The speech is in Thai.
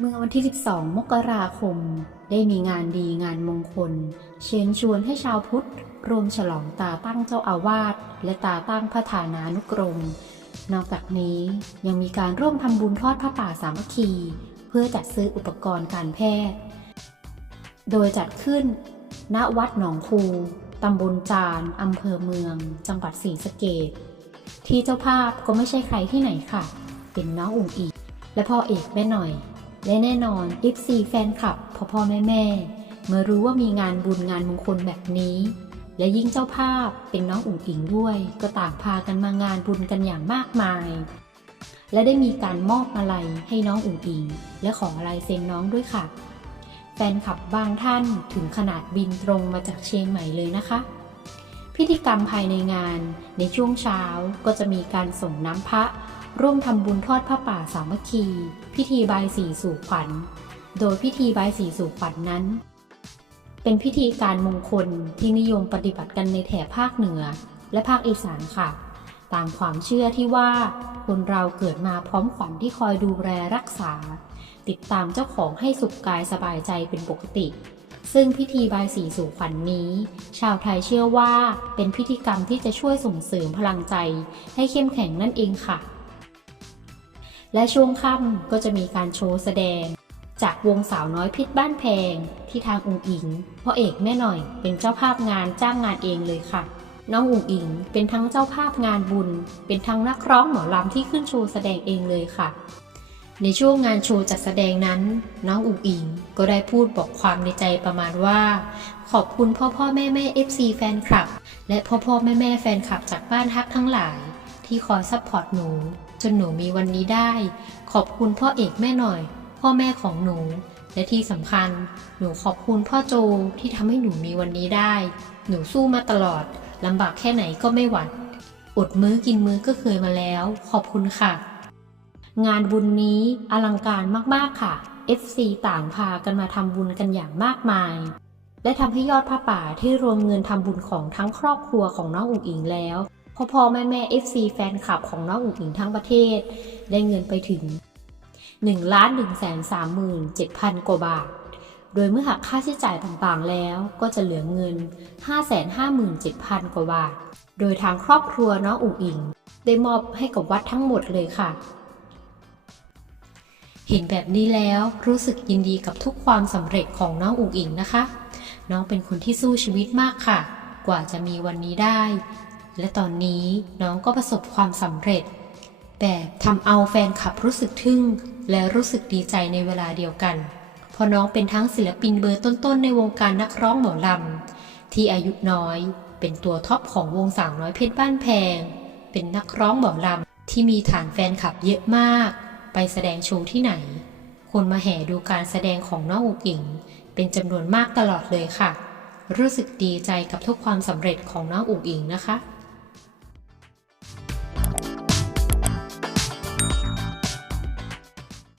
เมื่อวันที่ 12 มกราคม ได้มีงานดีงานมงคล เชิญชวนให้ชาวพุทธรวมฉลองตาตั้งเจ้าอาวาสและตาตั้งพระฐานานุกรม นอกจากนี้ยังมีการร่วมทำบุญทอดพระป่าสามัคคี เพื่อจัดซื้ออุปกรณ์การแพทย์ โดยจัดขึ้น ณ วัดหนองคู ตำบลจานอำเภอเมือง จังหวัดศรีสะเกษที่เจ้าภาพก็ไม่ใช่ใครที่ไหนค่ะ เป็นน้องอุ๋งอีกและพ่อเอกแม่หน่อย และแน่นอนอิฟซีแฟนคลับพ่อพ่อแม่แม่เมื่อรู้ว่ามีงานบุญงานมงคลแบบนี้ และยิ่งเจ้าภาพเป็นน้องอุ๋งอิงด้วย ก็ต่างพากันมางานบุญกันอย่างมากมาย และได้มีการมอบอะไรให้น้องอุ๋งอิง และขออะไรเซ็นน้องด้วยค่ะ แฟนคลับบางท่านถึงขนาดบินตรงมาจากเชียงใหม่เลยนะคะ พิธีกรรมภายในงาน ในช่วงเช้าก็จะมีการส่งน้ำพระ ร่วมทำบุญทอดผ้าป่าสามัคคี พิธีบายสีสู่ขวัญ โดยพิธีบายสีสู่ขวัญนั้น เป็นพิธีการมงคลที่นิยมปฏิบัติกันในแถบภาคเหนือ และภาคอีสานค่ะ ตามความเชื่อที่ว่าคนเราเกิดมาพร้อมขวัญที่คอยดูแลรักษา ติดตามเจ้าของให้สุขกายสบายใจเป็นปกติ ซึ่งพิธีบายสีสู่ขวัญนนี้ ชาวไทยเชื่อว่าเป็นพิธีกรรมที่จะช่วยส่งเสริมพลังใจ ให้เข้มแข็งนั่นเองค่ะ และช่วงค่ำก็จะมีการโชว์แสดง จากวงสาวน้อยพิษบ้านแพง ที่ทางอุงอิงพ่อเอกแม่หน่อยเป็นเจ้าภาพงานจ้างงานเองเลยค่ะน้องอุงอิงเป็นทั้งเจ้าภาพงานบุญ เป็นทั้งนักร้องหมอลำที่ขึ้นโชว์แสดงเองเลยค่ะ ในช่วงงานโชว์จัดแสดงนั้น น้องอุ๋งอิงก็ได้พูดบอกความในใจประมาณว่า ขอบคุณพ่อพ่อแม่แม่ FC แฟนคลับ และพ่อพ่อแม่แม่แฟนคลับจากบ้านฮักทั้งหลาย ที่คอยซัพพอร์ตหนู จนหนูมีวันนี้ได้ ขอบคุณพ่อเอกแม่หน่อย พ่อแม่ของหนู และที่สำคัญ หนูขอบคุณพ่อโจที่ทำให้หนูมีวันนี้ได้ หนูสู้มาตลอดลำบากแค่ไหนก็ไม่หวั่นอดมื้อกินมื้อก็เคยมาแล้ว ขอบคุณค่ะ งานบุญนี้อลังการมากๆค่ะ FC ต่างพากันมาทำบุญกันอย่างมากมาย และทำให้ยอดผ้าป่าที่รวมเงินทำบุญของทั้งครอบครัวของน้องอุ๋งอิงแล้วพ่อพ่อแม่แม่ FC แฟนคลับของน้องอุ๋งอิงทั้งประเทศ ได้เงินไปถึง1ล้าน1แสน37,000 กว่าบาท โดยเมื่อหักค่าใช้จ่ายต่างๆแล้วก็จะเหลือเงิน 557,000 กว่าบาท โดยทางครอบครัวน้องอุ๋งอิง ได้มอบให้กับวัดทั้งหมดเลยค่ะ เห็นแบบนี้แล้วรู้สึกยินดีกับทุกความสำเร็จของน้องอุ๋งอิงนะคะ น้องเป็นคนที่สู้ชีวิตมากค่ะ กว่าจะมีวันนี้ได้ และตอนนี้น้องก็ประสบความสำเร็จ แบบทำเอาแฟนคลับรู้สึกทึ่ง และรู้สึกดีใจในเวลาเดียวกัน เพราะน้องเป็นทั้งศิลปินเบอร์ต้นๆในวงการนักร้องหมอลำที่อายุน้อย เป็นตัวท็อปของวงสาวน้อยเพชรบ้านแพง เป็นนักร้องหมอลำที่มีฐานแฟนคลับเยอะมาก ไปแสดงโชว์ที่ไหน คนมาแห่ดูการแสดงของน้องอุ๋งอิงเป็นจำนวนมากตลอดเลยค่ะ รู้สึกดีใจกับทุกความสำเร็จของน้องอุ๋งอิงนะคะ